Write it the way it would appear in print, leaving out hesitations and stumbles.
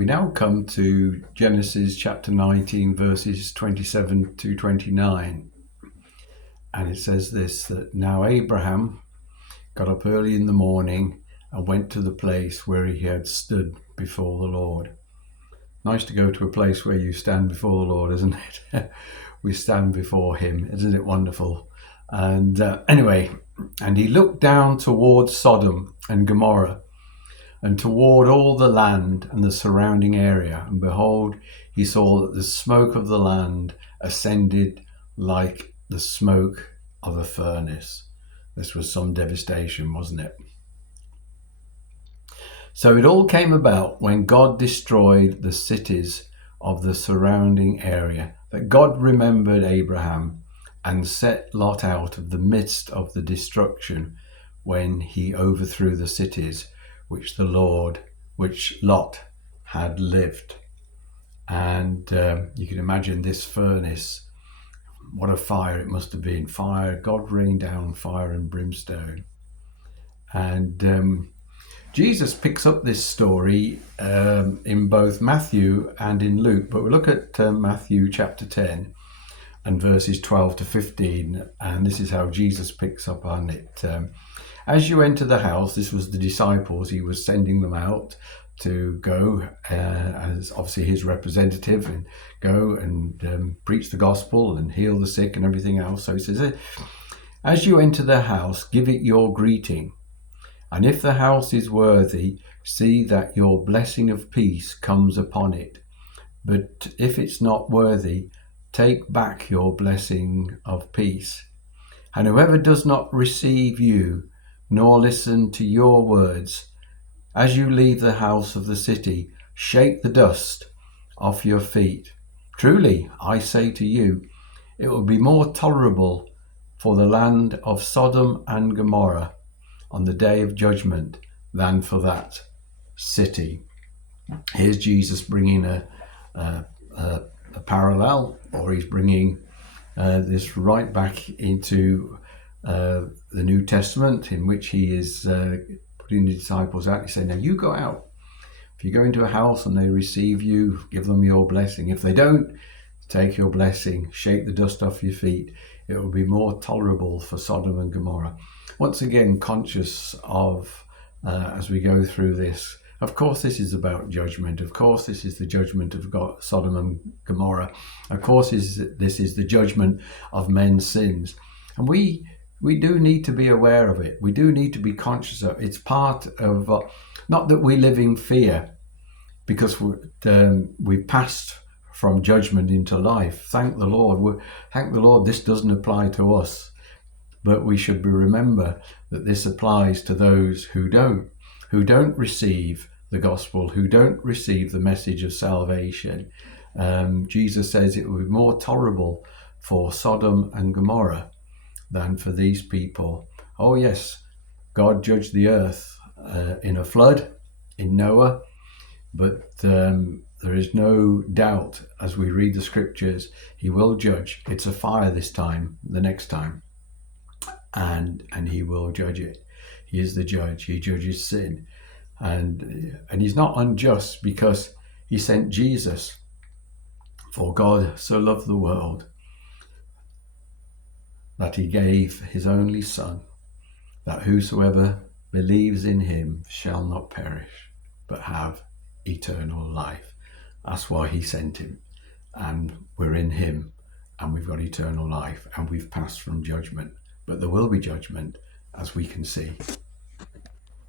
We now come to Genesis chapter 19, verses 27 to 29. And it says this, that now Abraham got up early in the morning and went to the place where he had stood before the Lord. Nice to go to a place where you stand before the Lord, isn't it? We stand before him. Isn't it wonderful? And anyway, and he looked down towards Sodom and Gomorrah and toward all the land and the surrounding area. And behold, he saw that the smoke of the land ascended like the smoke of a furnace. This was some devastation, wasn't it? So it all came about when God destroyed the cities of the surrounding area, that God remembered Abraham and set Lot out of the midst of the destruction when he overthrew the cities which Lot had lived. And you can imagine this furnace, what a fire it must have been. Fire, God rained down fire and brimstone. And Jesus picks up this story in both Matthew and in Luke, but we'll look at Matthew chapter 10 and verses 12 to 15, and this is how Jesus picks up on it. As you enter the house, this was the disciples, he was sending them out to go as obviously his representative and go and preach the gospel and heal the sick and everything else. So he says, as you enter the house, give it your greeting. And if the house is worthy, see that your blessing of peace comes upon it. But if it's not worthy, take back your blessing of peace. And whoever does not receive you, nor listen to your words, as you leave the house of the city, shake the dust off your feet. Truly, I say to you, it will be more tolerable for the land of Sodom and Gomorrah on the day of judgment than for that city. Here's Jesus bringing a parallel, or he's bringing this right back into the New Testament, in which he is putting the disciples out. He's saying, now you go out. If you go into a house and they receive you, give them your blessing. If they don't, take your blessing, shake the dust off your feet. It will be more tolerable for Sodom and Gomorrah. Once again, conscious of, as we go through this, of course this is about judgment. Of course this is the judgment of God, Sodom and Gomorrah. Of course this is the judgment of men's sins. And we do need to be aware of it. We do need to be conscious of it. It's part of, not that we live in fear, because we've passed from judgment into life. Thank the Lord. Thank the Lord this doesn't apply to us. But we should remember that this applies to those who don't receive the gospel, who don't receive the message of salvation. Jesus says it will be more tolerable for Sodom and Gomorrah than for these people. Oh yes, God judged the earth in a flood, in Noah, but there is no doubt, as we read the scriptures, he will judge. It's a fire this time, the next time. And he will judge it. He is the judge. He judges sin, and he's not unjust, because he sent Jesus. For God so loved the world that he gave his only Son, that whosoever believes in him shall not perish, but have eternal life. That's why he sent him, and we're in him, and we've got eternal life, and we've passed from judgment. But there will be judgment, as we can see.